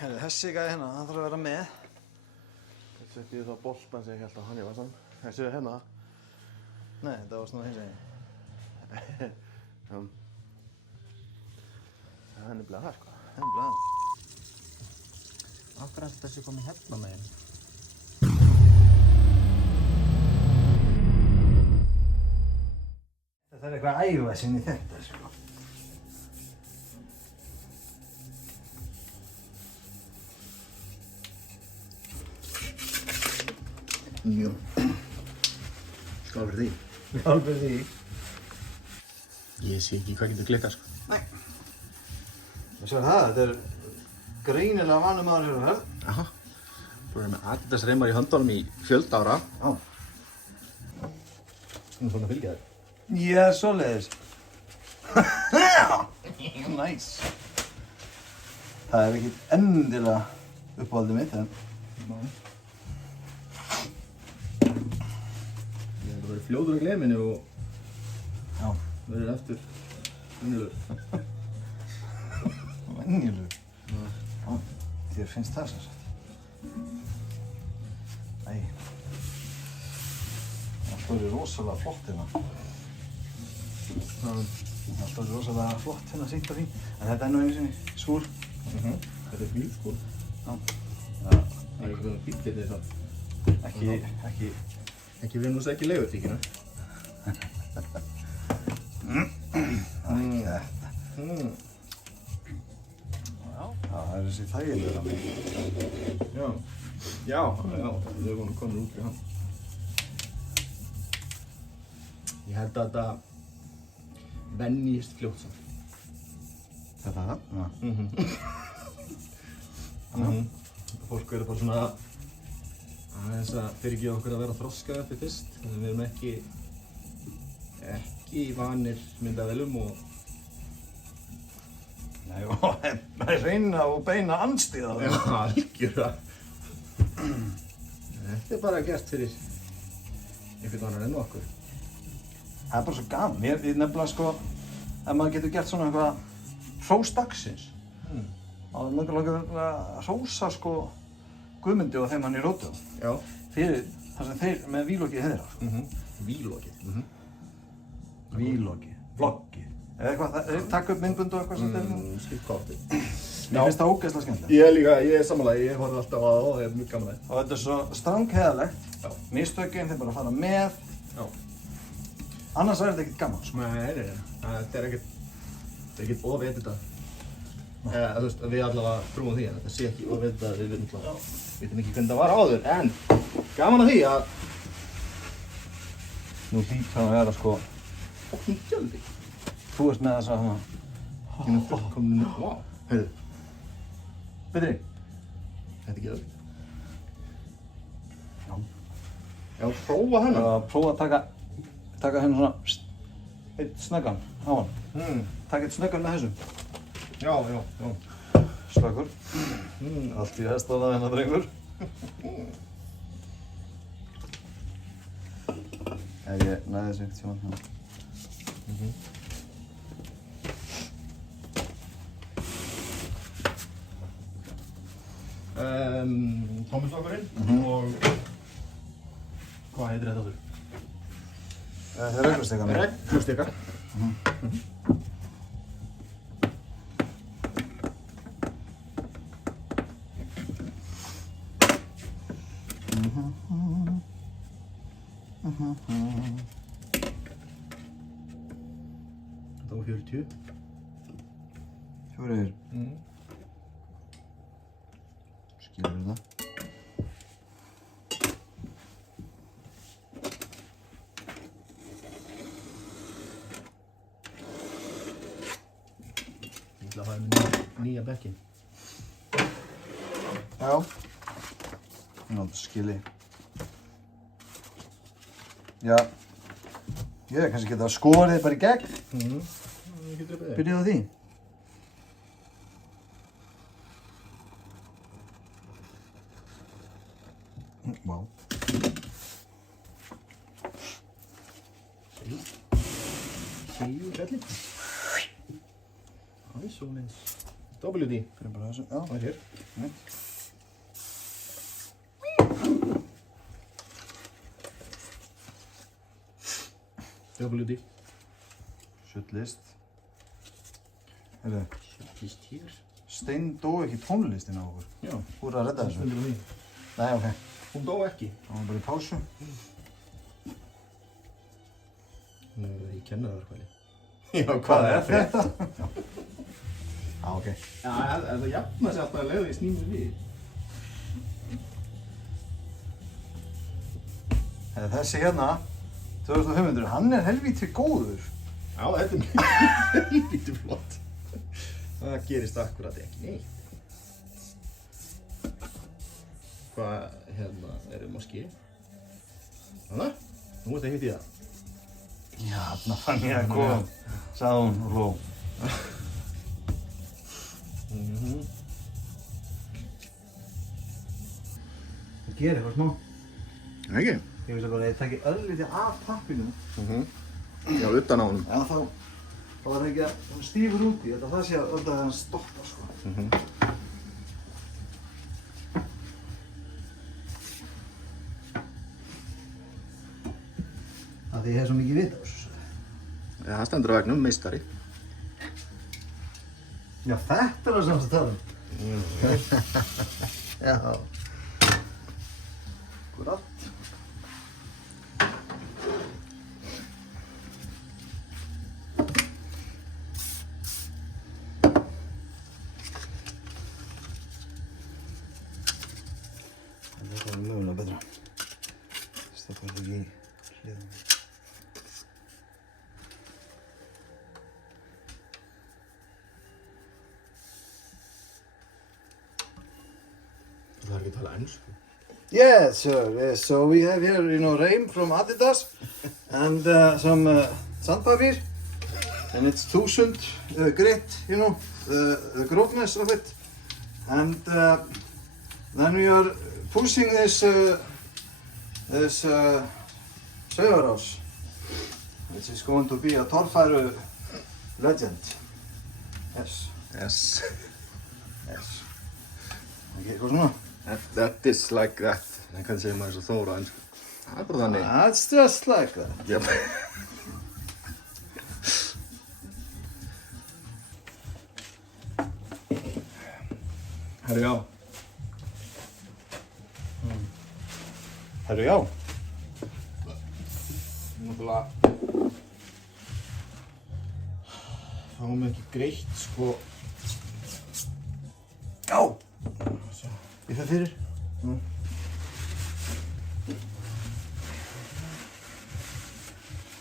Herri, þessi gæði hérna, hann þarf að vera með. Þetta setti ég þá boltan sem ég held að hann í vasan. Þessi er hérna. Nei, þetta var svona hins veginn. Já. Það er nefnilega það, sko. Það er nefnilega það. Af hverju ætli þessi komið hérna megin? Þetta er eitthvað ævasin í þetta, sko. Jú. Skál fyrir því. Skál fyrir því. Ég sé ekki hvað getur klikkað, sko. Nei. Og svo það, þetta er greinilega vanur maður hér á ferð. Jaha. Þú erum með Adidas reymar í höndunum í fjölda ára. Já. Þú erum svona að fylgja þér. Ég er svoleiðis. Næs. Það er ekkert endilega uppáhaldið mitt, en... Nei. Ég hef verið fljótur í gleyminu og... Já. Verið eftir venjulegur. Venjulegur? Já. Þér finnst það sem sagt. Æ. Það er rosalega flott hérna. Það er rosalega flott hérna sýnt á því. En þetta er nú einu sinni skúr. Þetta er bílskúr. Já. Það er eitthvað bíl til þess að... Ekki við nú ekki leigurtíkina. Ekki þetta. Það er þessi þægilega mig. Já, þau voru komin út fyrir hann. Ég held að þetta venjist fljótt samt. Þetta það? Já. Fólk verður bara svona aðeins að fyrirgefa okkur að vera þroskað uppi fyrst. Við erum ekki vanir myndavélum og... Nei, og reyna og beina anstíða það. Já, algjörlega. Þetta er bara gert fyrir einhvern annan enn okkur. Það er bara svo gaman. Ég nefnilega sko, ef maður getur gert svona eitthvað hrós dagsins, þá er maður langar að hrósa sko Guðmundi og þeim hann í Róttu. Já. Fyrir það sem þeir með vílokið heiðra. Vílokið. Vílokið, vloggið. Eða eitthvað, taka upp myndbund og eitthvað sem þeir nú. Skipt kortið. Mér finnst það ógeðslega skemmtilegt. Ég er samanlega, ég horfði alltaf á það og það er mjög gaman að það. Og þetta er svo strangheiðarlegt. Já. Mistökin, þeir bara fara með. Já. Annars er þetta ekkert gaman sko. Nei. Þetta er ekkert ofeditað. Þú veist, við allavega trúum því, en þetta sé ekki ofeditað, við vitum ekki hvernig það var áður, en gaman að því að... Nú hlýtur það að vera sko... Fokkin gjöldi. Þú ert með þessa hana... Fullkomnu... Vá. Heyrðu. Betri? Þetta er gjöldi. Já. Já, prófa hennar. Prófa að taka hérna svona... Eitt snöggan á hann. Taka eitt snöggan með þessu. Já. Slakur. Allt í hestála hérna drengur. Ef ég næði þessu ekkert tíma hérna. Tómmusstokkurinn og... Hvað heitir þetta aftur? Þetta er reglustykka. Reglustykka. Þetta var 40. 4. Skilur það. Ég ætla að fara með nýja bekkinn. Já. Nú, skilji. Já. Ég hef kannski getað skorið bara í gegn. Byrjuðu á því. Vá. Segjum belli. Aðeins svoleiðis. WD. Fyrir bara þessu, já. Það er hér. Nei. WD. Sullist. Heyrðu, Sullist hér. Steinn dó ekki tónlistin á okkur. Já. Þú er að redda þessu. Stundir á því. Nei, ok. Hún dó ekki. Það var bara í pásu. Hún hefur verið í kennaraverkfæri. Já, hvað er þetta? Já, ok. Já, það jafnar sig alltaf að leiða í snýmur við. Þessi hérna, 2500, hann er helvíti góður. Já, þetta er mjög helvíti flott. Það gerist akkurat ekki neitt. Hvað, hérna, erum moskí? Þannig, nú ert ekki í það. Já, þarna fann ég að koma, sagði hún og hló. Það gerir eitthvað smá. Ekki? Ég veist að ég taki örlítið af pappinu. Já, utan á honum. Já, þá var það ekki að hún stífur út í þetta, það sé að öllu að hann stoppa, sko. Það því ég hef svo mikið vit á þessu. Já, það stendur á vegnum, meistari. Já, þetta er það sem það tala um. Já. Akkurat. Þetta var mögulega betra. Stoppa þetta ekki í hliðum. Það er ekki að tala ensku. Yes, sir. Yes. So we have here, Reim from Adidas and some sandpaper, and it's 1000 grit, the grossness of it, and then we are pushing this Sauerhaus, which is going to be a torfæru legend. Yes. Yes. Yes. Ekki eitthvað svona? That is like that. En hvernig segir maður svo Þóra á ensku? Það er bara þannig. That's just like that. Yep. Herru, já. Herru, já. Náttúrulega fáum ekki greitt, sko. Já! Ég fer fyrir.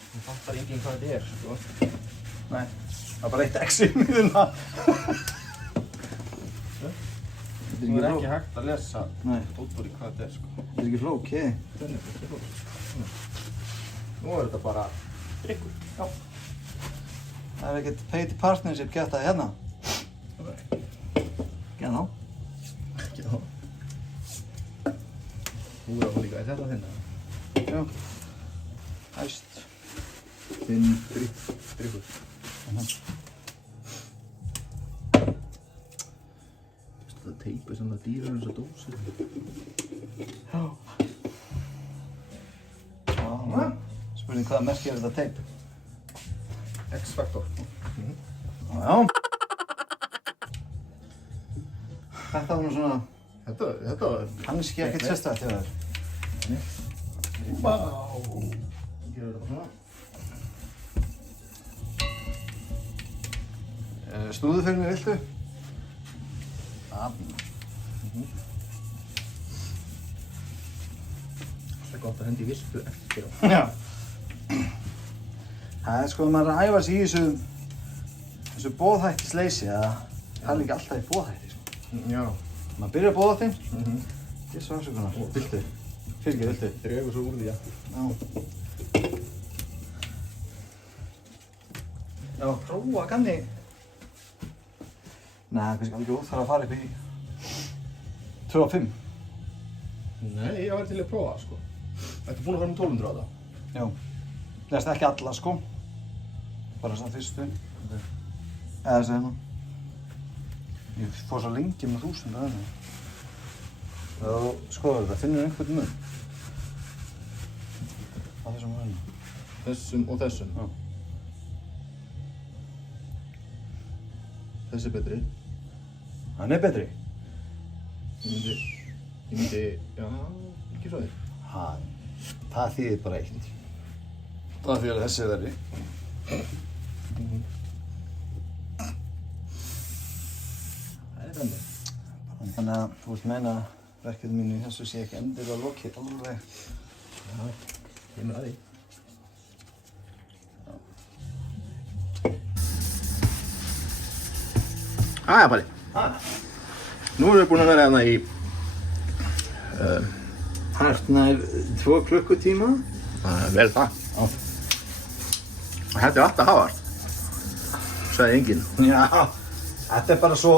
Það fattar enginn hvað þetta er, sko. Nei, það er bara eitt X í miðuna. Það er ekki hægt að lesa Nei. út úr í hvað þetta er, sko. Þetta er ekki flókið. Það er ekki flókið. Nú er þetta bara drykkur. Já. Það er ekkert paid partnership gett að hérna. Ekki þá. Ekki þá. Þú er á líka, er þetta þinn? Já. Hæst. Þinn drykkur. Það teipið sem það dýrar eins og dósir. Já. Spurning hvaða merki er þetta teip? X-Factor. Já. Þetta var nú svona, Þetta var... kannski ekkert sérstætt hjá þér. Vá! Gerðu þetta bara svona. Snúðu fyrir mig, viltu? Það er gott að hendi í vispu eftir á. Já. Það er sko, maður er að æfa sig í þessu boðhættisleysi, að það er ekki alltaf í boðhætti, sko. Já. Maður byrjar boðhætti, ég svo afsökunar. Viltu? Fyrirgeð, viltu? Dregur svo úr því aftur. Já. Já, prófa kanni. Nei, kannski alveg óþarf að fara upp í 2 og 5. Nei, ég var til að prófa, sko. Ertu búinn að fara 1200 á það? Já. Lest ekki alla, sko. Bara svona fyrstu. Eða þessu hérna. Ég fór svo lengi með 1000 að henni. Þá skoðar þetta, finnur einhvern mun. Á þessum munum. Þessum og þessum. Já. Þessi er betri. Hann er betri. Ég myndi, já, ekki svo því. Það þýðir bara eitt. Það þýðir að þessi er verri. Það er þannig. Þannig að þú vilt meina að verkefni mínu í þessu sé ekki endilega lokið alveg. Já, kemur að því. Æja, Palli. Nú erum við búin að vera hérna í Hartnær 2 klukkutíma. vel það. Já. Og þetta er alltaf hávart. Sagði enginn. Já, þetta er bara svo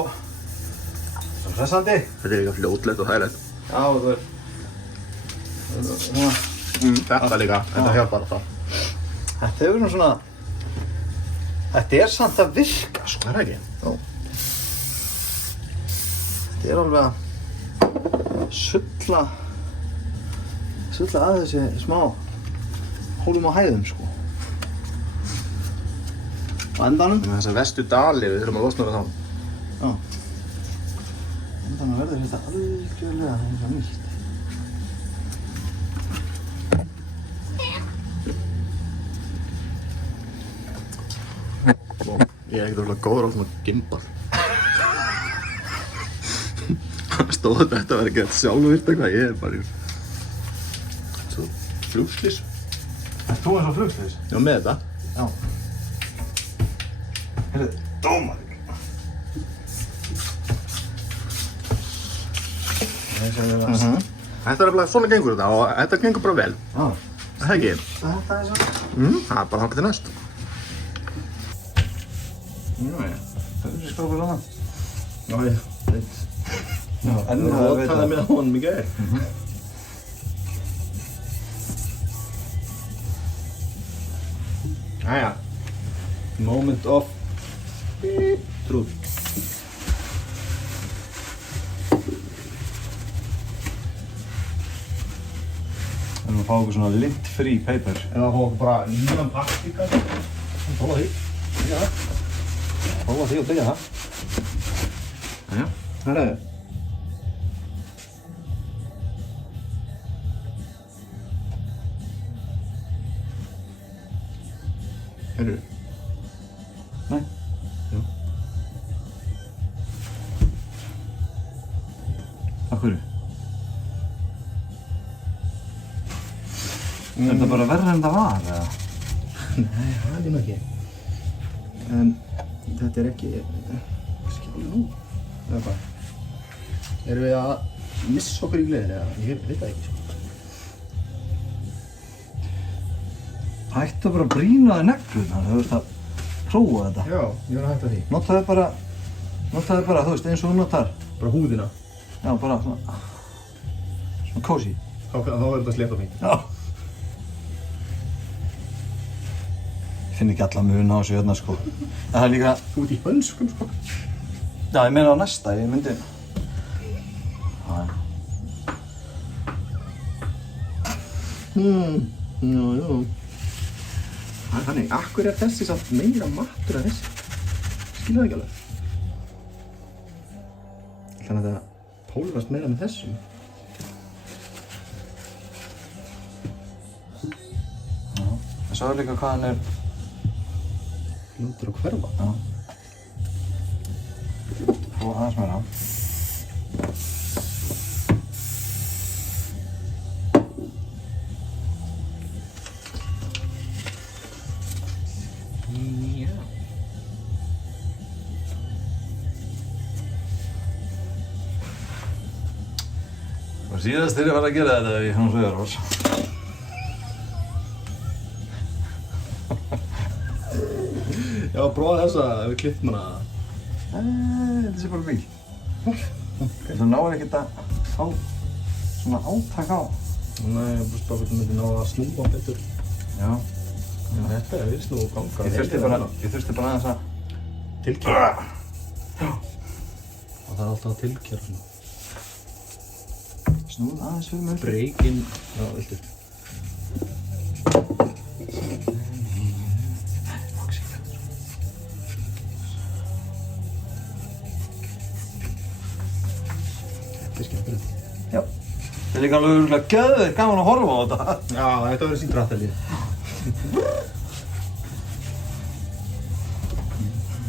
hressandi. Þetta er líka fljótlegt og þægilegt. Já, þú er Þetta líka, þetta hjálpar alltaf. Þetta hefur nú svona, þetta er samt að virka, sko. Það er ekki. Já. Þetta er alveg að sulla að þessi smá hólum á hæðum, sko. Á endanum. Þessar vestu dali, við þurfum að losna við þá. Já. Á endanum verður þetta algjörlega eins og nýtt. Ég er ekkert alveg góður á svona gimbal. Stóð þetta verið ekki sjálfvirkt eitthvað, ég er bara í svo flugslís. Ert þú eins og flugslís? Já, með þetta. Já. Heyrðu, dómari. Þetta er bara svona gengur þetta og þetta gengur bara vel. Já. Það ekki? Þetta er svo. Það er bara þangað til næst. Já, það er skrópur á það. Já, ég veit. Já, Það er það með honum í gær. Jæja. Moment of truth. Við erum að fá okkur svona lint-free paper. Eða fá okkur bara nýjan pakka. Prófa því. Já. Prófa því og byrja það. Jæja. Það er það. Heyrðu. Nei. Já. Af hverju? Er þetta bara verra en það var, eða? Nei, það er nú ekki. Þetta er ekki... Skilja nú. Eða hvað? Erum við að missa okkur í gleðinni eða? Ég veit það ekki, sko. Hættu bara að brýna þig neglurnar, þú veist að prófa þetta. Já, ég var að hætta því. Notaðu bara, þú veist, eins og þú notar. Bara húðina. Já, bara svona cozy. Þá er þetta slétt á fínt. Já. Ég finn ekki alla mun á þessu hérna, sko. En það er líka... Þú ert í hönskum, sko. Já, ég meina á næsta, ég myndi... Já. Já. Það er þannig, akkur er þessi samt meira mattur en þessi? Skilja það ekki alveg. Þannig að þetta pólrast meira með þessum. Já. Það sagði líka hvað hann er... Fljótur að hverfa. Já. Og aðeins meira. Já. Og síðast þegar ég var að gera þetta í Hans Vegarós. Já, prófa þessa ef við klippum hana. Þetta sé bara bíl. Þú náir ekkert að fá svona átak á. Nei, ég búist bara hvernig myndi ná að snúa betur. Já. En þetta er vist nú ganga. Ég þurfti bara aðeins að... Tilkynna. Það þarf alltaf að tilkjara svona. Snúð aðeins fyrir mig. Breykinn, já, viltu. Þetta er skemmtilegt. Já. Það er líka alveg örugglega geðveikt gaman að horfa á þetta. Já, þetta verður sínt rættalíð.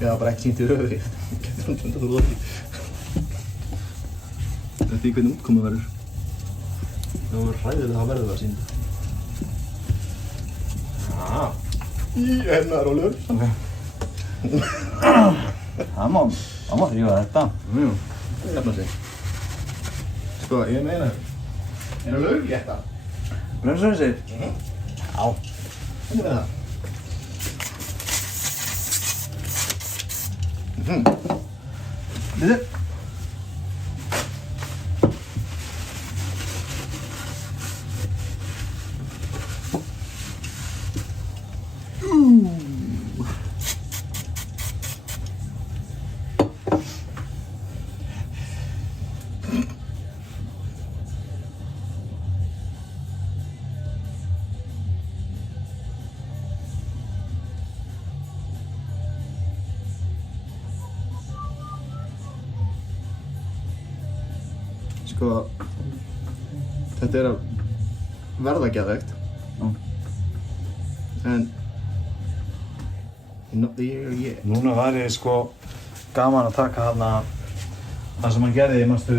Ég hafa bara ekki sýnt í röfi. Getur hann tundað úr því. Þetta er hvernig útkomu verður. Það verður hræðilega að verður það sýnda. Já. Í hennar Ólafur. Ok. Það má rífa þetta. Jú, það jafnar sig. Sko, ég meina, er það lauglétta? Bremsauðsir? Já. Hvernig er það? Býðu. Sko, þetta er að verða geðveikt. En, ég. Núna væri sko gaman að taka þarna það sem hann gerði, manstu,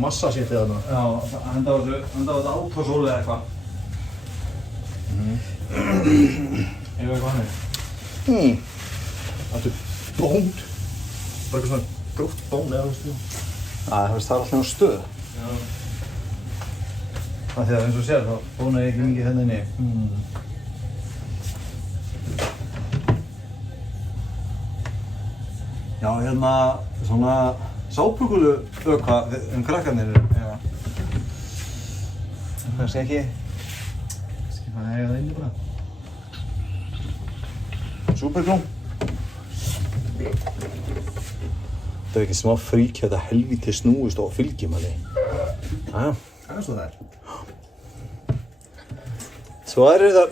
Massaséttið þarna. já, henda á þetta autosól eða eitthvað. Eða eitthvað hannig. Þetta er bónd. Bara eitthvað svona gróft bón eða þú veist. Það er alltaf á stöð. Já. Það því að eins og sér, þá bóna ég ekki mikið hérna inni. Já, hérna, svona sápukulu ökva krakkarnir, já. Kannski ekki. Kannski bara eiga það inni bara. Súperglúm. Það er ekki smá frík að þetta helvíti snúist og fylgir manni. Jæja. Það er svo það er. Svo er þetta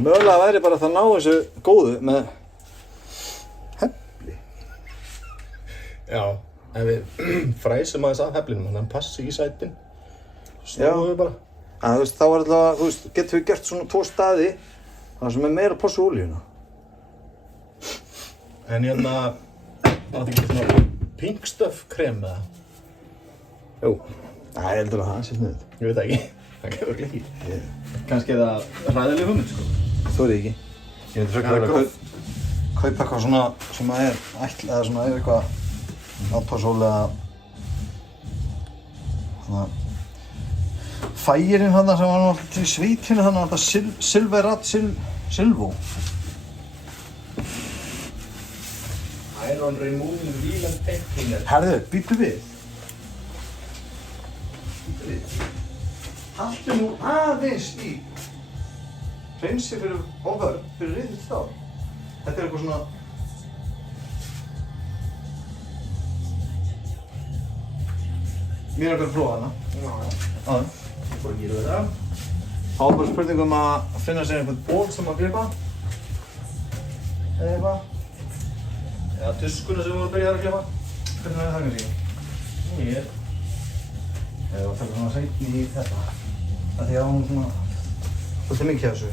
mögulega væri bara að það ná þessu góðu með hefli. Já, ef við fræsum aðeins af heflinum, þannig að hann passi í sætin. Snúum við bara. Þú veist, þá er alltaf, þú veist, getum við gert svona 2 staði þar sem er meira pláss í olíuna. En hérna, það er ekki svona pink stuff krem eða? Jú. Ég heldur að það sé sniðugt. Ég veit það ekki. Það getur örugglega ekki. Kannski er það hræðileg hugmynd, sko. Þori ekki. Ég veit frekar að kaupa eitthvað svona sem að er ætl eða svona er eitthvað autosól eða svona fægirinn þarna sem var alltaf til í svítinu þarna alltaf Silverat Silvo. Iron removing wheel and paint cleaner. Herðu, býttu við. Haltu nú aðeins í hreinsi fyrir ofar, fyrir riðill stál. Þetta er eitthvað svona mér er eitthvað að prófa hana. Já. Áður. Bara gera við það. Þá er bara spurning að finna sér einhvern ból sem að klippa. Eða eitthvað. Eða tuskuna sem við vorum að byrja að klippa. Hvernig er það kannski? Mér. Eða að taka svona seinni í þetta. Það því að hún svona svolítið mikið af þessu.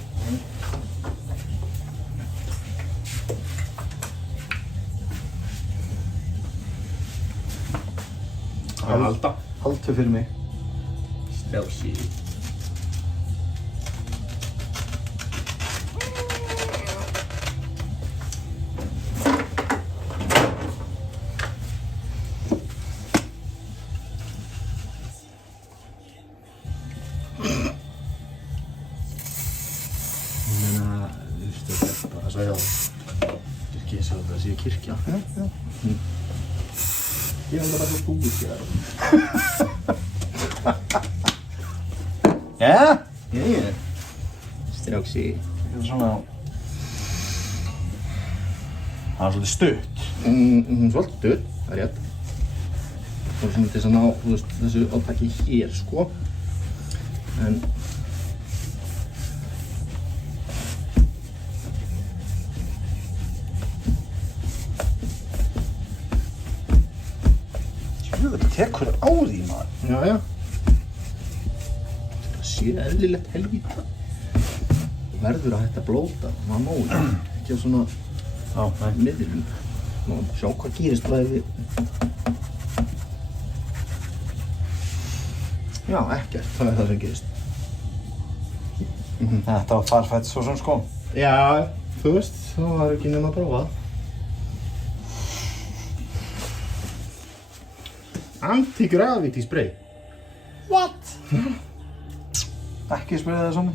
Halda. Haltu fyrir mig. Stealthy. Kirkja. Já. Ég held að það var búið hér. Já? Yeah. Stráksi. Þetta er svona það er svolítið stutt. Svolítið stutt, það er rétt. bara svona til þess að ná, þú veist, þessu átaki hér, sko. En Jöfull, tekur á því, maður. já. Þetta sé eðlilegt helvíta. Verður að hætta að blóta, maður má ekki á svona miðlum. Má sjá hvað gerist bara ef við... Já, ekkert, það er það sem gerist. Þetta var farfætt svo sem sko. Já, þú veist, það var ekki nema að prófa. Anti-gravity spray. What? Ekki spreyða það svona.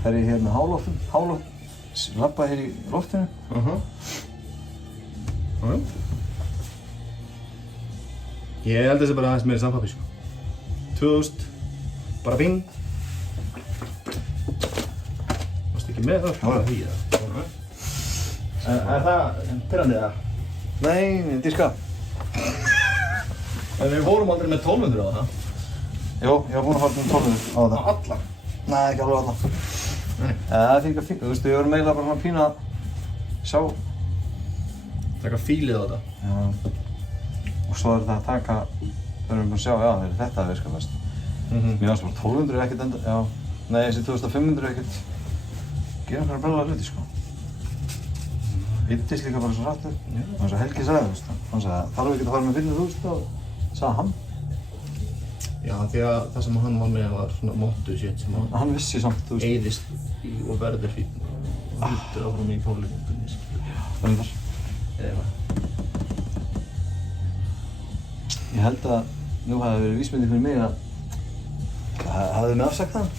Það er hér með háloftum, labba hér í loftinu. Ég held þessi bara aðeins meiri sandpapír, sko. 2000, bara bing. Varstu ekki með það? Já. Því, eða? Er það pirrandi, eða? Nei, diska. En við fórum aldrei með 1200 á það. Jó, ég var búinn að fara með 12 á það. Alla? Nei, ekki alveg alla. Nei. Það er fínt, þú veist, við vorum eiginlega bara svona pína að sjá. Taka fílið á þetta. Já. Og svo er þetta að taka, þau erum búin að sjá, já, þetta er virka best. Mér fannst bara 1200 ekkert enda, já. Nei, þessi 2500 ekkert gera einhverja brjálæða hluti, sko. Yddist líka bara svo hratt upp. Og eins og Helgi sagði, þú veist, hann sagði, þarf ekki að fara með 400.000 og sagði hann. Já, því að það sem hann var með var svona móttu shit sem Hann vissi samt, þú veist. eyðist í og verður fín. Hlutur áfram í pólitíkinni, Reyndar. eða Ég held að nú hafi verið vísbending fyrir mig að hafið þið með afsagt hann?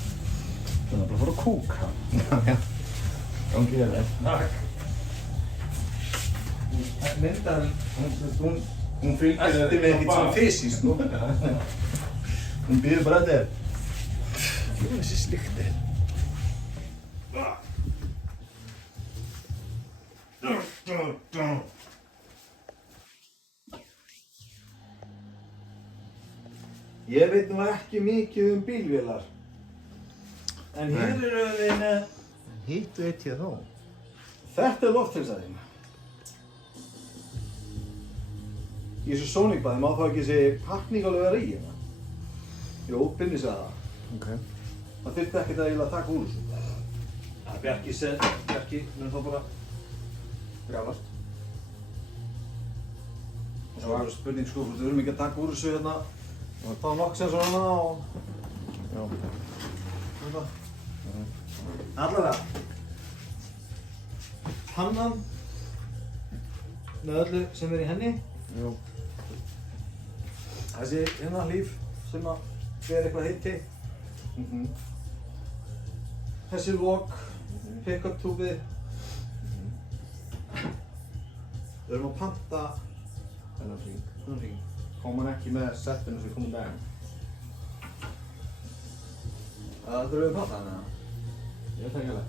Það er bara að fara að kúka. Já, gangi þér vel. Takk. Myndan, Hún fylgir elti mig ekkert svona fysiskt, sko. Hún býður bara eftir þér. Jú, þessi slíktir. Ég veit nú ekki mikið bílvélar. En hér eru við með... Hitt veit ég þó. Þetta er lofthreinsaðinn. Í þessu Sonic-baði má þá ekki þessi pakning alveg vera í hérna. Jú, Binni sagði það. Ok. Það þyrfti ekkert að eiginlega taka úr þessu. Bjarki mun þá bara grafast. Og svo er spurning sko, við þurfum ekki að taka úr þessu hérna. Og þá nokk sem svona og... Já. Þetta. Allavega. Pannan með öllu sem er í henni. Jú. Þessi hérna hlíf sem að ber eitthvað heiti. Þessi lok, pick-up túbið. Við erum að panta Þennan hring. hring. Kom hann ekki með settinu sem kom í dag? Það þurfum við að panta hann eða? Ég veit ekki alveg.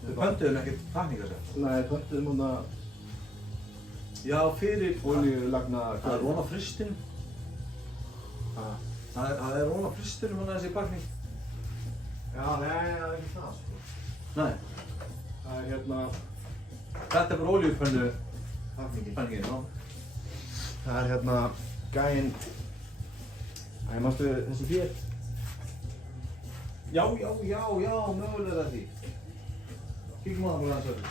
Þið pöntuðum ekkert pakningarsett? Nei, pöntuðum hún að Já, fyrir olíulagna... Það er von á frystinum. Það er von á frystinum hann þessi pakning. Já, nei, það er ekki það, sko. Nei. Það er hérna... Þetta er bara olíupönnu pakningin. panningin, já. Það er hérna... gæinn... Æ, mástu þessi fél? Já, mögulega er það því. Kíkjum á það bara aðeins öll.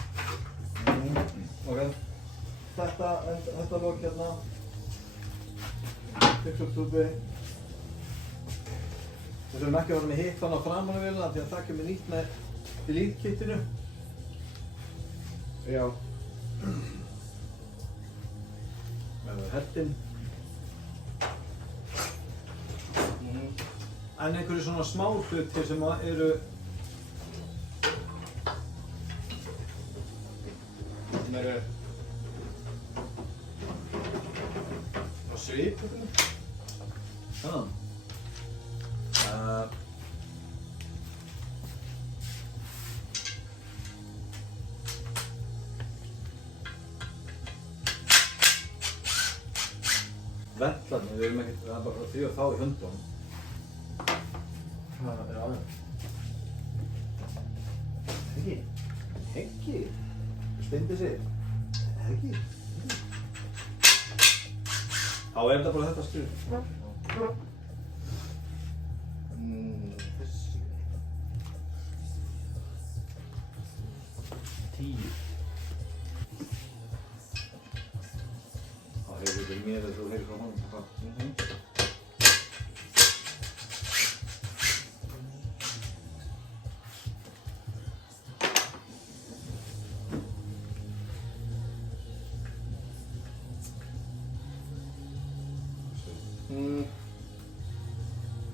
Ok. Þetta lok hérna. Pick-up túbi. Við þurfum ekki að vera með hitt þannig á framan á vélina því að það kemur nýtt með delete-kittinu. Já. Hettinn. En einhverju svona smá hlutir sem eru Sem eru... á svip, Já. Vellarnir, við erum ekkert, það er bara því að þá í höndunum. Já. Heggi? Heggi? Þú stindi sig? Heggi? Þá er þetta bara þetta skruð. Þessi. 10. Þá hefur þetta mér að þú heyrir frá honum.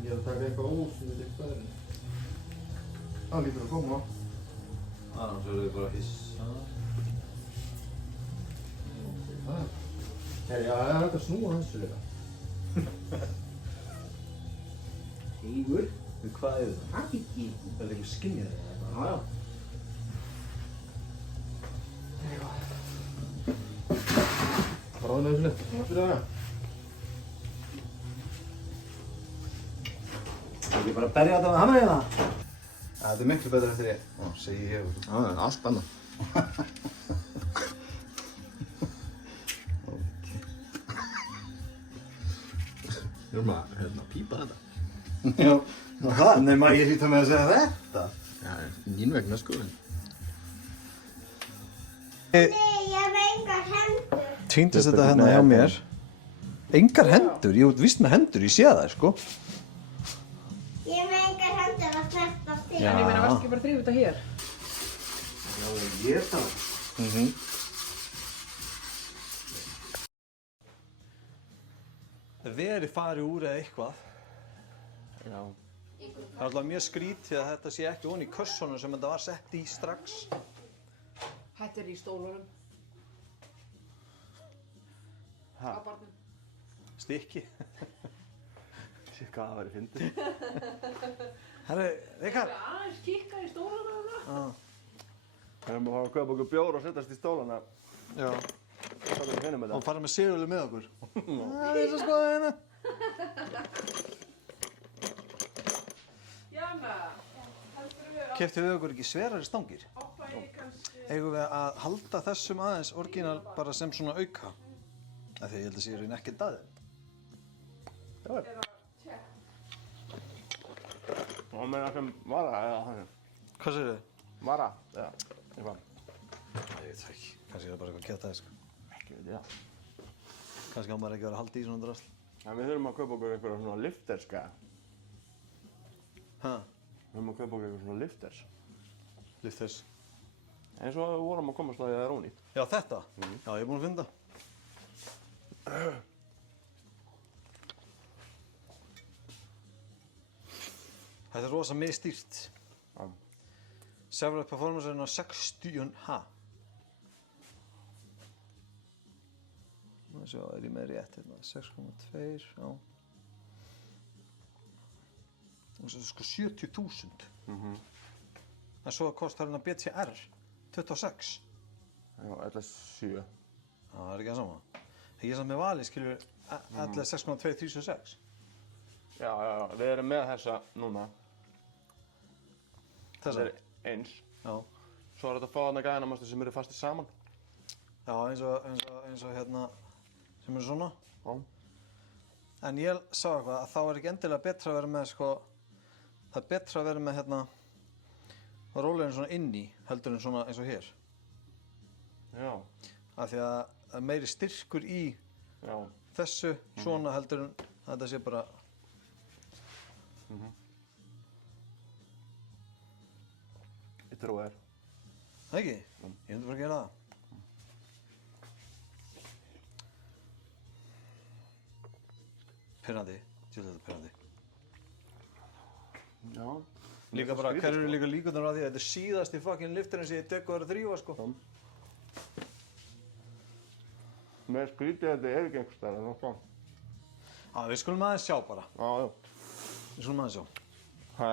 Ég er að taka eitthvað úr sem við ekki hvað er. Það lítur að koma. Annars verður þið bara að hissa. Herri, já, það er hægt að snúa þessu líka. Ígur? Hvað er það? Haggi? Það er eitthvað skinnið eða eitthvað? Já, já. Bara aðeins þessu litt. Fyrir það. Það er ekki bara að berja þetta með hamrið hérna? Það er miklu betra eftir ég. Já, segi ég hefur. Já, það er allt annað. Við erum að pípa þetta. Já, það, nema ég hlýta með að segja þetta. Já, mín vegna sko. Nei, ég hef engar hendur. Týndist þetta hérna hjá mér. Engar hendur? Ég út víst með hendur, ég sé það, sko. Ég hef engar hendur að snerta þig. Já. En ég meina, varstu ekki bara að þrífa þetta hér? Já, ég það. Verið farið úr eða eitthvað. Já. Það er alltaf mjög skrítið að þetta sé ekki ofan í kössunum sem þetta var sett í strax. Þetta er í stólunum. Ha? Á barnum. Stykki. Sér hvað það væri fyndið. Herri, Rikard. Aðeins kikka í stólunum og það. Við erum að fara að kaupa okkur bjór og setjast í stólana. Já. Hvað er að finna með Og það? fara með Sigurlu með okkur. Það er svo skoða hérna. Jana, heldur við að Keyptum við okkur ekki sverari stangir? oppa í kannski... Eigum við að halda þessum aðeins orginal bara sem svona auka? Af því ég held að sé raun ekkert að þeim. Eða tjekk. Og meina sem vara eða þannig. Hvað segir þið? Vara eða eitthvað. Ég veit það ekki. Kannski er það bara eitthvað kjátaði, sko. Ekki veit ég það. Kannski á maður ekki að vera að halda í svona drasl. En við þurfum að kaupa okkur einhverja svona lifterska. Ha? Við þurfum að kaupa okkur einhverja svona lifters. Lifters. Eins og við vorum að komast að því að það er ónýtt. Já, þetta? Já, ég er búinn að finna það. Þetta er rosa misstýrt. Já. Several Performance er á 60 ha. Svo er ég með rétt hérna, 6,2, já. Og svo sko 70.000. En svo kostar hérna BTR 26. Já, eða 7. Já, það er ekki það sama. Ég er samt með valið, skilur, allir 6,236. Já, við erum með þessa núna. Þessa? Það er eins. Já. Svo er þetta að fá þarna gæðina mástu sem eru fastir saman. Já, eins og hérna, sem eru svona. Já. En ég sá eitthvað að þá er ekki endilega betra að vera með, sko, það er betra að vera með, hérna, róleginn svona inn í, heldur en svona eins og hér. Já. Af því að það er meiri styrkur í Já. þessu, svona heldur en að þetta sé bara... Ég trúi þér. Það ekki? Ég myndi bara að gera það. Pirrandi, djúlega þetta pirrandi. Já. Líka bara, hver eru líka líkurnar á því að þetta er síðasti fucking lifturinn sem ég tek og er að þrífa, sko? Með skrítið þetta er ekki einhvers staðar, en okkur. Já, við skulum aðeins sjá bara. Já. Við skulum aðeins sjá. Það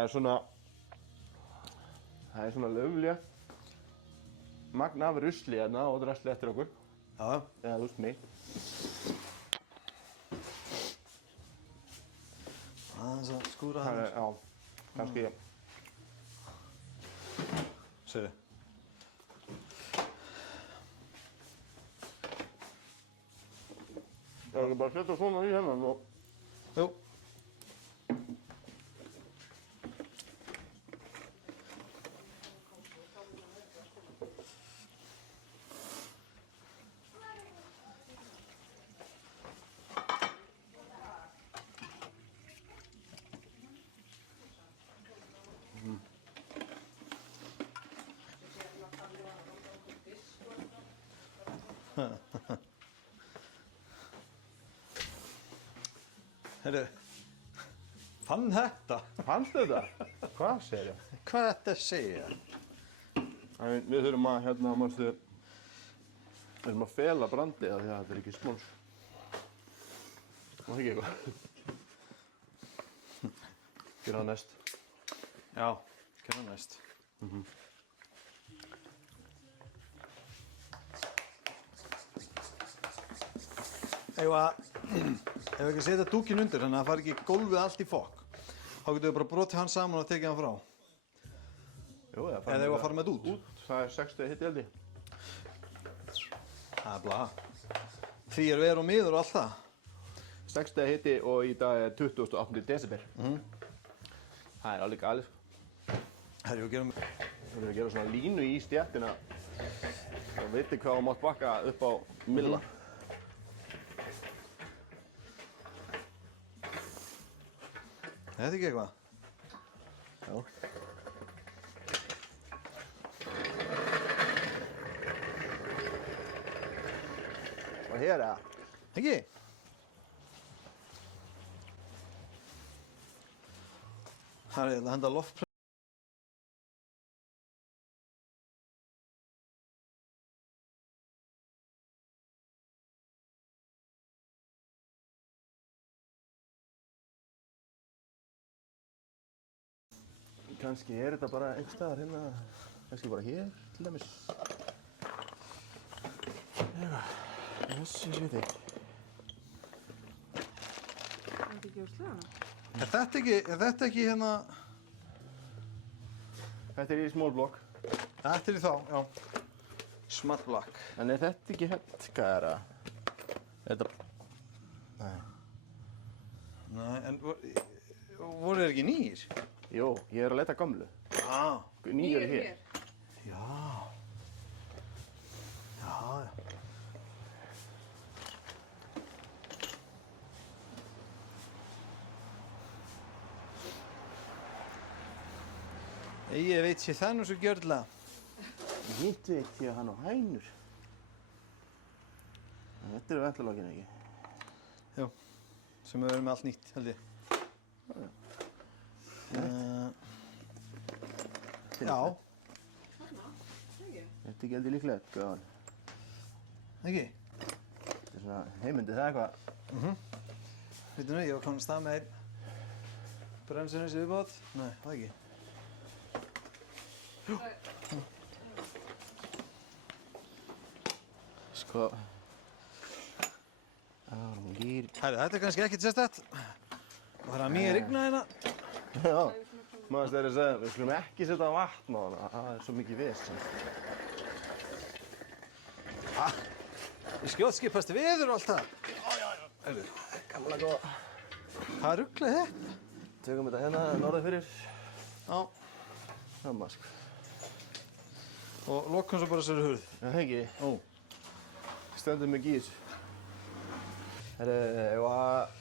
er svona löflétt magn af rusli hérna og drasli eftir okkur. Já. Eða þú veist mig. Aðeins að skúra Það það. er, já, kannski, Segðu. það er ekki bara að setja svona í hennan og Jú. Heyrðu, fann þetta? fannstu þetta? Hvað segir ég? Hvað þetta segja? Við þurfum að, hérna, við þurfum að fela brandið af því að þetta er ekki smóns. Má ekki eitthvað? Gera það næst. Já, gerða næst. Ef við ekki setja dúkinn undir þannig að það fari ekki gólfið allt í fokk, þá getum við bara brotið hann saman og tekið hann frá. Jú, eða Eða eigum við að fara með þetta út? Það er 60 hitti held ég. Það er blaha. Því er ver og miður og allt það. 60 hitti og í dag er 28. desember. Það er alveg galið. Herri, við gerum... Við þurfum að gera svona línu í stjættina og viti hvað þú mátt bakka upp á milla. Er þetta ekki eitthvað? Já. Og hér er það. Ekki? Það er að henda loftpress. Kannski er þetta bara einhvers staðar hérna, kannski bara hér til dæmis. Þessi sviti. Það er ekki á slöðuna. Er þetta ekki hérna... Þetta er í small block. Þetta er í þá, já. Smart black. En er þetta ekki hérna, hvað er það? Þetta... Nei. Nei, en voru þeir ekki nýr? Jú, ég er að leita gamlu. Já. Nýjur hér. Já. Já, já. Ég veit sér það nú svo gjörla. Ég hitti eitt því að hann á hænur. En þetta eru ventilokkin ekki. Já, sem við erum með allt nýtt, held ég. Já, Þetta er ekki heldur líklegt, gafan. ekki? Þetta er svona heimindi það eitthvað. Veitu nú, ég var komin að stað með einn bremsinu sem viðbót. Nei, það ekki. Sko... Gýr... Herri, þetta er kannski ekkert sérstætt. Það er að mjög rigna hérna. Já, maður þegar að segja, við skulum ekki setja vatn á hana, það er svo mikið vesen. Skjótskipast veður og allt það. Herri, Gamla góða. hvað ruglið þetta? Tökum þetta hérna norðan fyrir. Já, Samma, sko. og lokum svo bara þessari hurð. Já, það ekki. Ó. Stendur með gís. Herri, ef að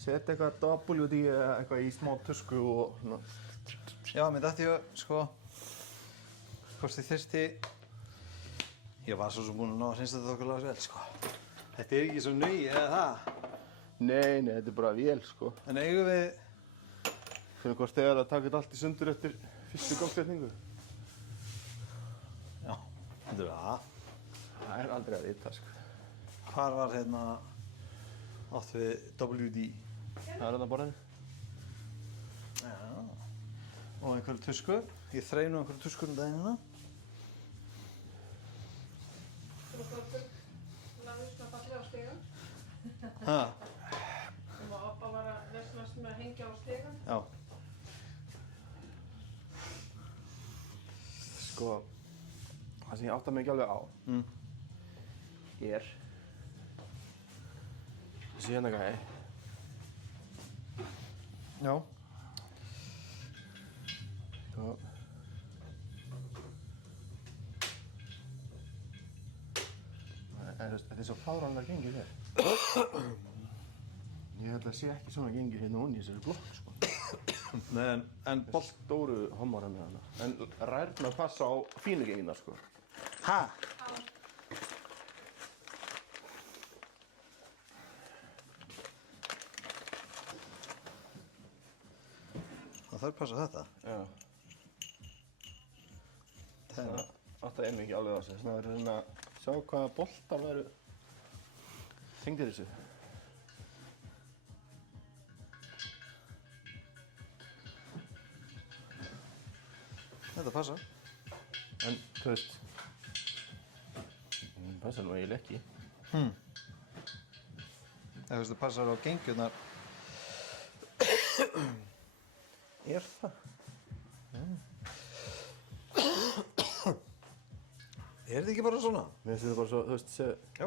setja eitthvað WD eða eitthvað í smá tusku og svona. Já, mér dætti ég, sko, hvort þið þyrfti... Ég var svo sem búinn að ná að hreinsa þetta okkurlega vel, sko. Þetta er ekki svo nau, eða það. Nei, þetta er bara vél, sko. En eigum við... Fyrir hvort þegar að taka þetta allt í sundur eftir fyrstu gangsetningu. Já, þetta er það. Það er aldrei að vita, sko. Hvar var hérna átt við WD? Það er þetta borðinu. Já. Og einhverju tusku. Ég þreif nú einhverju tuskur um daginn hérna. Þú varst að lagði svona fallega á stiga Ha? sem að Abba var að veslast með að hengja á Sko, það sem ég átta mig ekki alveg á er þessi hérna gæi. Já. Sko, þetta er svo fáránlega gengið hér. Ég held að sé ekki svona gengið hérna onni í þessari blokk, sko. Nei, en bolt... Stóru hommara með hana. En rærnar passa á fínu gengina, sko. Ha? Það þarf passa þetta. Já. Það áttaði ég mig ekki alveg á þessu. Þess vegna verður hérna að sjá hvaða boltar væru tengdir þessu. Þetta passa. En, þú veist, það passa nú eiginlega ekki. Þú veist, það passar á gengjurnar. Er það? Er þetta ekki bara svona? Mér finnst þetta bara svo, þú veist, Já.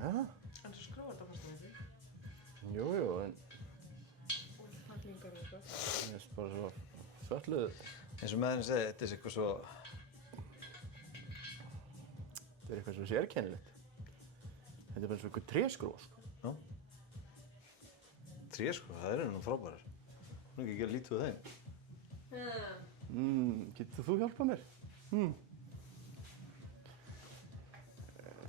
Já? En svo skrúar þetta fast með því. Jú, en Og ekki hanglingar og eitthvað. mér finnst bara svo svörluð. Eins og með henni segi, þetta er eitthvað svo... Þetta er eitthvað svo sérkennilegt. Þetta er bara svo eitthvað tréskrúa, sko. Já. Tré, sko, það eru nú frábærar. Nú ekki að gera lítið úr þeim. Getur þú hjálpað mér?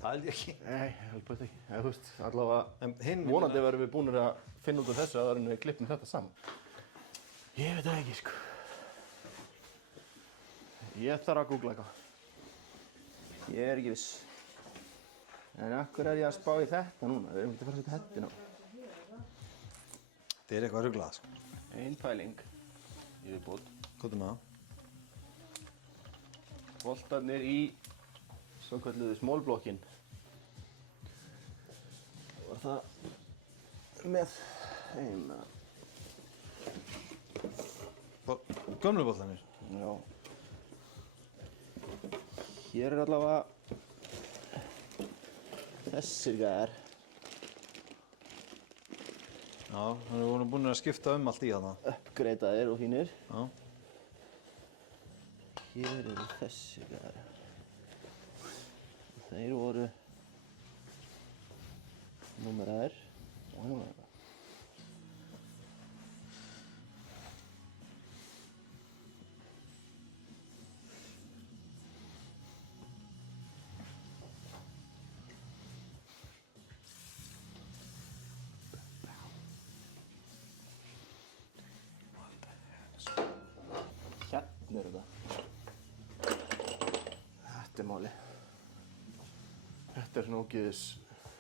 Það held ég ekki. Nei, ég held bara ekki. Þú veist, allavega, En hinn... vonandi verðum við búinir að finna út af þessu áður en við klippum þetta saman. Ég veit það ekki, sko. Ég þarf að googla eitthvað. Ég er ekki viss. En akkur er ég að spá í þetta núna? Við erum ekki að fara að setja hettina á. Þetta er eitthvað ruglað, sko. Ein pæling í viðbót. Hvað með það? Boltarnir í svokölluðu smólblokkin. Var það með eina... Gömlu boltarnir? Já. Hér er allavega þessir gæðar. Já, þannig við vorum búin að skipta allt í hana. Uppgreitaðir og fínir. Já. Hér eru þessir gæðar. Þeir voru númeraðir og númeraðir. Hérna er þetta. Þetta er máli. Þetta er svona ógeðis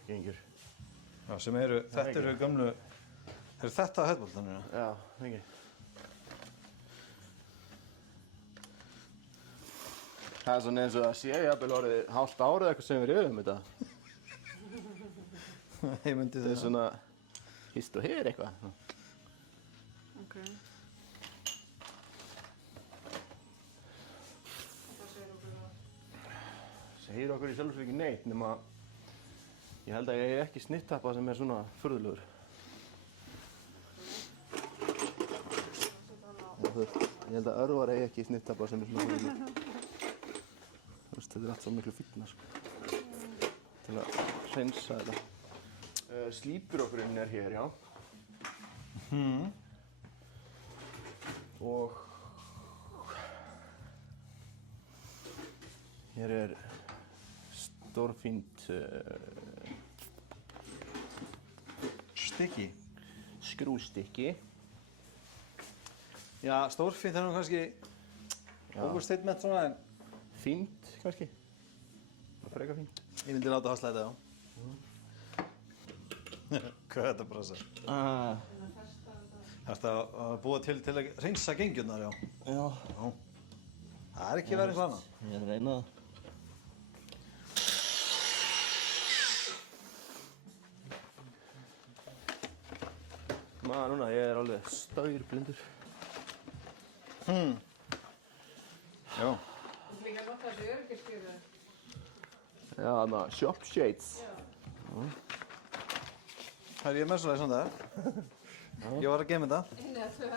gengur. Já, sem eru, þetta eru gömlu... Eru þetta headboltarnir? Já, ekki. Það er svona eins og að sé jafnvel orðið hálft árið eitthvað sem við rifum þetta. Ég myndi Þetta er svona hist og her eitthvað. Ok. Hvað segir okkur það? Segir okkur í sjálfsög ekki neitt nema ég held að ég hef ekki snittappa sem er svona furðulegur. Ég held að Örvar eigi ekki snittappa sem er svona furðulegur. Þú veist, þetta er allt svo miklu fínna, sko. Til að hreinsa þetta. Slípurokkurinn er hér, já. Og hér er stórfínt Stykki. skrústykki. Já, stórfínt er nú kannski overstatement svona, en Fínt, kannski. Það er frekar fínt. ég myndi láta það slæta, já. Hvað er þetta bara að segja? Þetta að búa til að hreinsa gengjurnar, já. Já. Já. Það er ekki verið hana. Ég er að reyna það. Núna, ég er alveg staurblindur. Já. Þú ert líka að nota þessi öryggisskjöðu. Já, þarna, Shop Shades. Það er ég með svolítið svona það. Ég var að geyma þetta. Inni að tvö.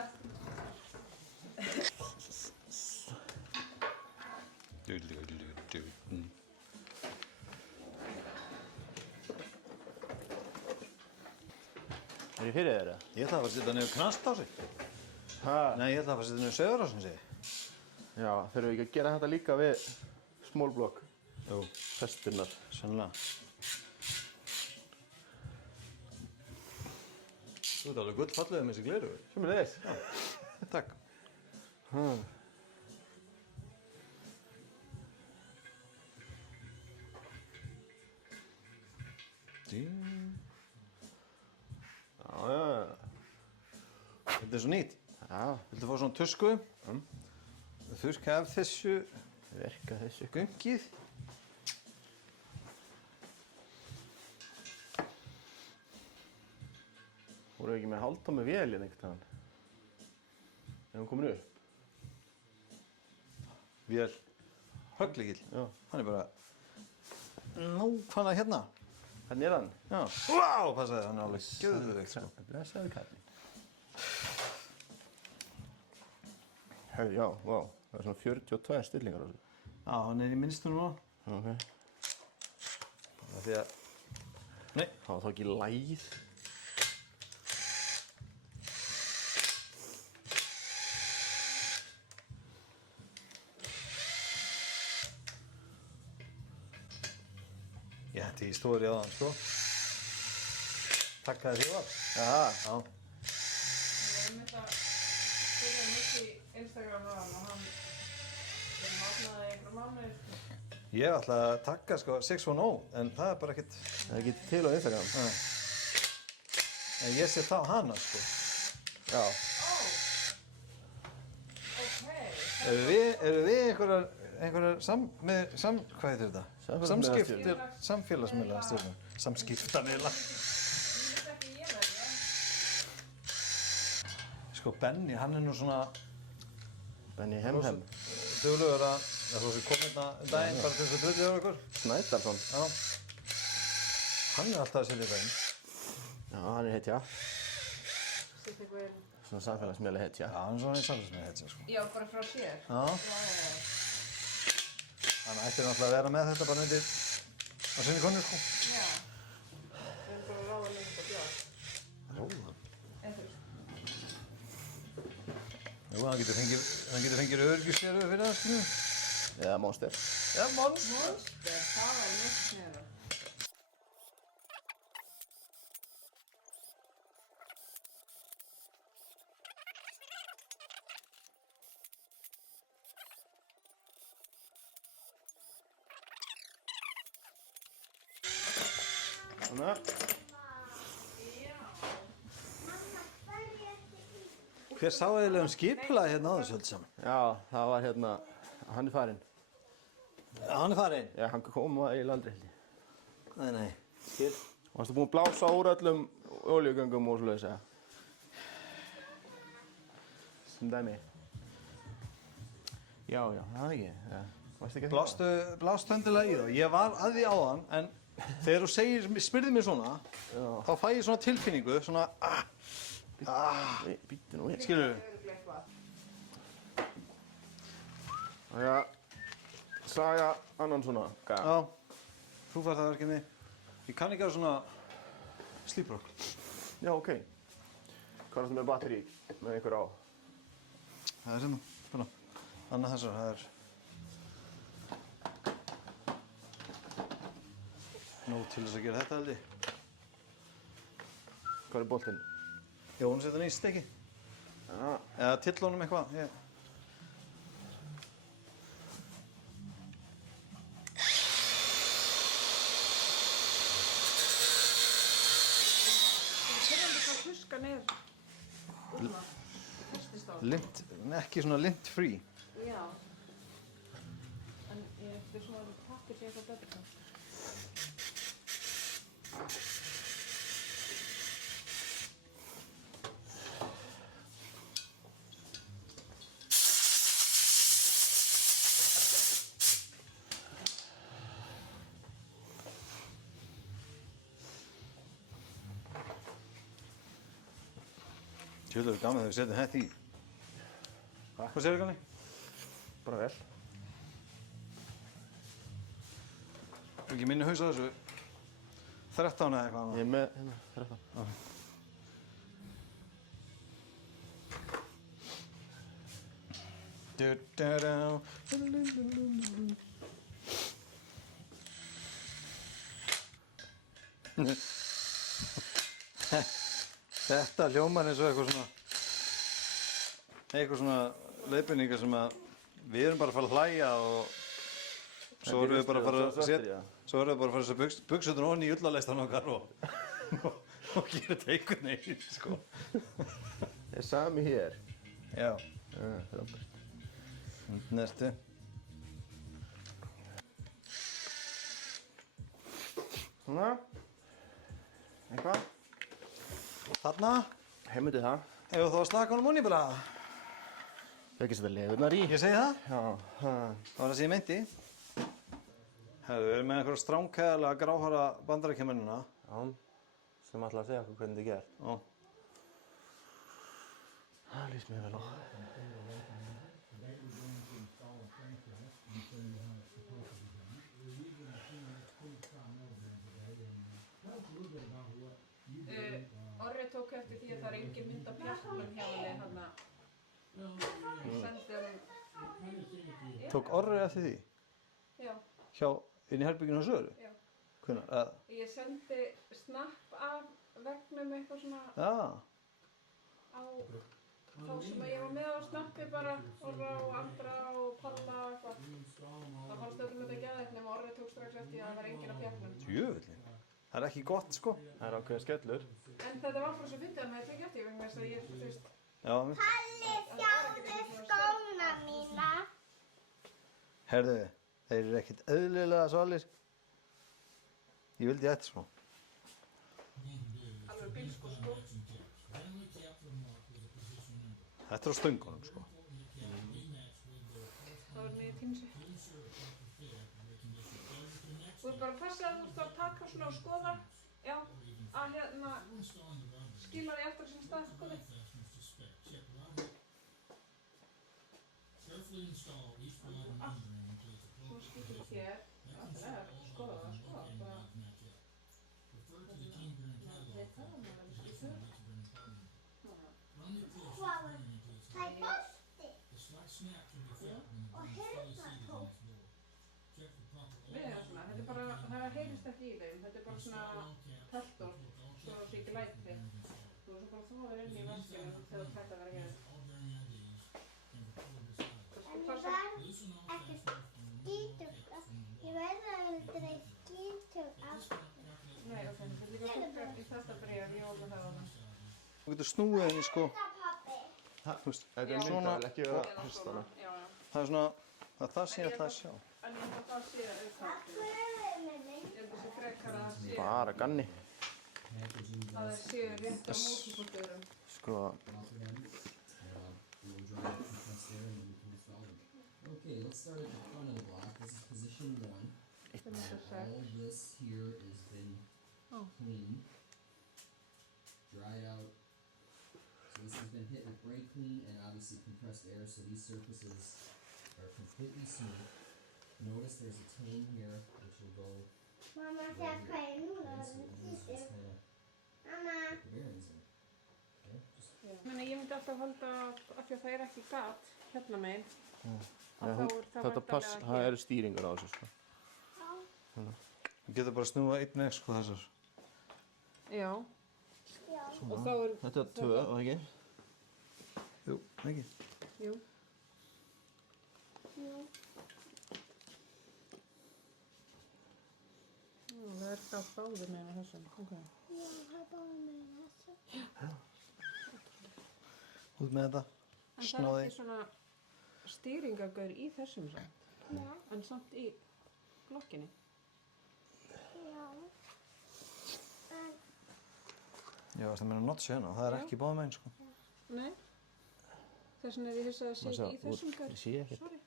Er ég fyrir þér eða? Ég ætlaði að fara að setja niður knast á sig. Hæ? Nei, ég ætlaði að fara að setja niður sögur á sig, segi. Já, þurfum við ekki að gera þetta líka við small block Jú, festurnar. sannlega. Þú ert alveg gullfallegur með þessi gleraugu. Sömuleiðis. Takk. Já. Þetta er svo nýtt. Já, Viltu fá svona tusku? Þurrka af þessu verka þessu. göngið. Voru ekki með hálftómi vélinn einhvern veginn? Er hún komin upp? Vél. Höggligill. Já. Hann er bara nákvæmlega hérna. Hvernig er hann? Já. Vá, passaði, hann er alveg geðveikt, sko. Blessaði kallinn. Herri, já, vá. Það er svona 42 stillingar á þessu. Já, hann er í minnstunum núna. Ok. Það er því að... Nei. Það var þá ekki lægð. Ég hætti í stóri á hann, sko. Takkaði því var. Já. Ég myndi að spyrja mitt í Instagram á hann og hann opnaði einhverjum mánuði. Ég ætlaði að takka, sko, 610, en það er bara ekkert... Það er ekki til á Instagram. Nei. En ég sé það á hana, sko. Já. Eru við einhverjar hvað heitir þetta? Samfélagsmiðlastjórnum. Samskiptamiðla. Ég ekki ég með það. Sko, Benni, hann er nú svona Benni Hemhem. duglegur að, það svo sem kom hérna daginn bara til þess að drulli á okkur. Snædarsson. Já. Hann er alltaf að selja þetta inn. Já, hann er hetja. Sitt eitthvað inn. Svona samfélagsmiðla hetja. Já, hann er svona í samfélagsmiðla þetta, sko. Já, bara frá sér. Já. Hann ætti náttúrulega að vera með þetta bara undir á sinni konu, sko. Já. Það er bara að ráða lengt að bjóða. Róða. En þú veist. Jú, hann getur fengið öryggisstjöru fyrir það, sko. Eða Monster. Já, Monster. Monster, það var mjög sniðugt. Svona. Hver sá eiginlega skipulag hérna á þessu öllu saman? Já, það var hérna, hann er farinn. Já, hann er farinn. Já, hann kom eiginlega aldrei held ég. Nei, nei. Hér. Varstu búinn að blása úr öllum olíugöngum og svoleiðis eða? Sem dæmi. Já, það ekki. Ja. Varstu ekki að því? Blástu endilega í það. Ég var að því áðan, en þegar þú spyrðir mér svona, þá fæ ég svona tilfinningu, svona Býttu nú við. skilurðu? Örugglega eitthvað. Já, saga annan svona. Já, þú fær það verkefni. Ég kann ekki að svona slíprokk. Já, ok. Hvað er þetta með batteri með einhver á? Það er hérna, svona, annað þessar, það er nóg til þess að gera þetta, held ég. Hvað er boltinn? Já, hún setja hann í steki. Já. Eða till honum eitthvað. Hvernig hvað tuskan er? Festist á. Lint, ekki svona lint free. Já. En ég eftir svona að pappir sé eitthvað betur þá. Tjóðlega gaman þegar við setjum þetta í. Hvað segir þú, Galli? Bara vel. Þú ekki minni haus á þessu? 13 eða eitthvað? Ég með, hérna, 13. Þetta hljómar eins og eitthvað svona leiðbeiningar sem að við erum bara að fara að hlæja og svo erum við bara að fara að setja þessar buxurnar ofan í ullaleistan okkar og gera þetta einhvern veginn, sko. Það er sami hér. Já. Frábært. Nerti. Svona. Eitthvað? Þarna. Heimundið það. Hefur þú að slaka honum onni bara? Það ekki setja leðurnar í. Ég segi það. Já. Það var það sem ég meinti. Herðu, við erum með einhverja stránkæðalega gráhæra bandaríkjamennina. Já. Sem ætla að segja okkur hvernig þetta er gert. Já. Það líst mér vel á. Orri tók eftir því að það er engin mynd af pjallum hjá henni hérna. Ég sendi hann... Tók Orri eftir því? Já. Inn í herbygginu á Söru? Já. Hvenær? Ég sendi snapp af veggnum eitthvað svona Já. á þá sem ég var með á snappi bara, Orra og Andra og Palla og eitthvað. Það fannst öllum þetta geðveikt nema Orri tók strax eftir því að það var engin af pjallum. Djöfullinn. Það er ekki gott, sko. Það er ákveðin skellur. En þetta var bara svo fyndið að maður tekið eftir því vegna þess að ég, þú veist... Já. Palli, sjáðu skóna mína. Herðu, þeir eru ekkert eðlilega svalir. Ég vildi ætti smá. Alveg bílskór, sko. Þetta er á stöngunum, sko. Það var niður tínsi. Þú er bara að passa að þú ert að taka svona og skoða, já, að hérna skila því eftir sem stað, sko þig. Svo skilur hér, það er skoða það, sko, bara... Hvað var það er bolti? Og heyrnartól. Við erum svona, þetta er bara, það heyrist ekki í þeim, þetta er bara svona teltor, svo það sé ekki læti. Þú er svo bara þóður inn í vaskinu þegar þetta verður að gera. En ég var ekki skítug, ég verði aldrei skítug aftur. Nei, ok, þetta er líka fullkvæmt í þetta bréf, ég ógur það á það. Þú getur snúið henni, sko. Pappi. Þú veist, Þetta er svona, myndavel, ekki að hrista hana. Já, já. það er svona, það sé að það sjá. En ég held að það sé auðvitað. Hvað er með mig? Ég held að það sé frekar að það sé Bara ganni. að þeir séu rétt á mótspótturum. Sko, Okay, let's start at the front of the block. This is position 1. All of this here has been cleaned, dried out. So this has been hit with brake clean and obviously compressed air, so these surfaces are completely smooth. Notice there's a tang here, which will go Mamma, sjá hvað ég núna this orðin just skítug. kind of Mamma. the bearings in. Okay, just Menni, ég myndi alltaf halda að af því að það er ekki gat hérna megin, ja, að þá er það þetta pass, það eru stýringar á þessu, sko. Þú getur bara snúið einn veginn, sko, þessar. Já, Já. og þá er... Þetta er 2, og ekki? Jú, ekki. Jú. Jú. Það er það báðir meina þessum, ok. Já, það báði með þessu. Út með þetta. En það er Snúið. ekki svona stýringagaur í þessum samt, Já. en samt í glokkinni. Já. En Já, það meina notch hérna, það er ekki báðum meginn, sko. Nei, þess vegna er ég hissað að sé Má sjá, í þessum gaur. ég sé ekkert. Sorry.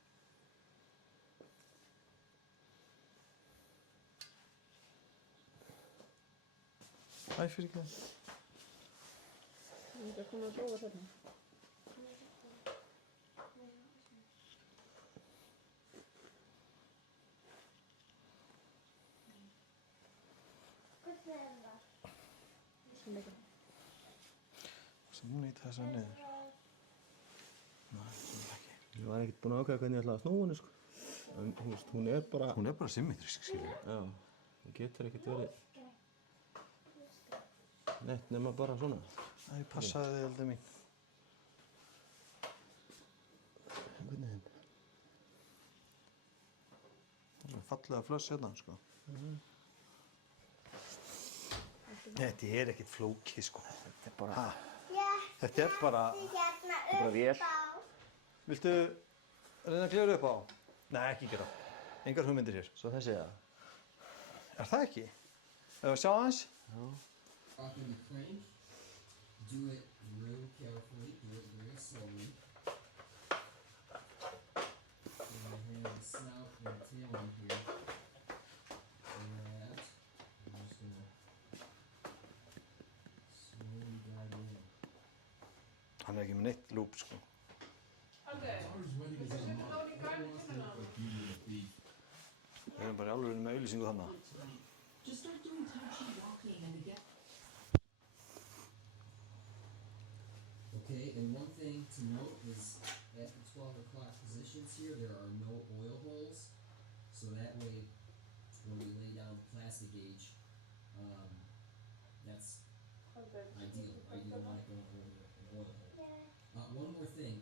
Æ, fyrir ekki það. Þetta er komin að sofa þarna. Hvernig er það? Sem ekki. Sem hún nýtt þessa niður. Nei, sem ekki. Ég var ekkert búinn að ákveða hvernig ég ætlaði að snúa henni, sko. En þú veist, hún er bara... Hún er bara symmetrisk, skilur. Já, hún getur ekkert verið... neitt nema bara svona. Æ, passaði þig, Hildur mín. Hvernig þinn? Það er fallega flöss hérna, sko. Þetta er ekkert flókið, sko. Þetta er bara... Þetta er bara... Hérna bara vél. upp á. Viltu reyna að klifra upp á? Nei, ekki gera. Engar hugmyndir hér. Svo þessi það? Er það ekki? Ef við sjá aðeins? Up in the crane, do it real carefully, do it very slowly. And I have the snout and the tail in here. And I'm just gonna slowly dive in. Hann er ekki með neitt lúp, sko. Aldi, viltu setja þá í græni tímina? Við erum bara í alveg með auðlýsingu þannig. Just start doing Tai Chi walking and get. Okay, and one thing to note is at the 12 o'clock positions here, there are no oil holes. So that way, when we lay down the plastic gauge, that's Aldi. ideal, right? You don't want it going over an oil hole. One more thing,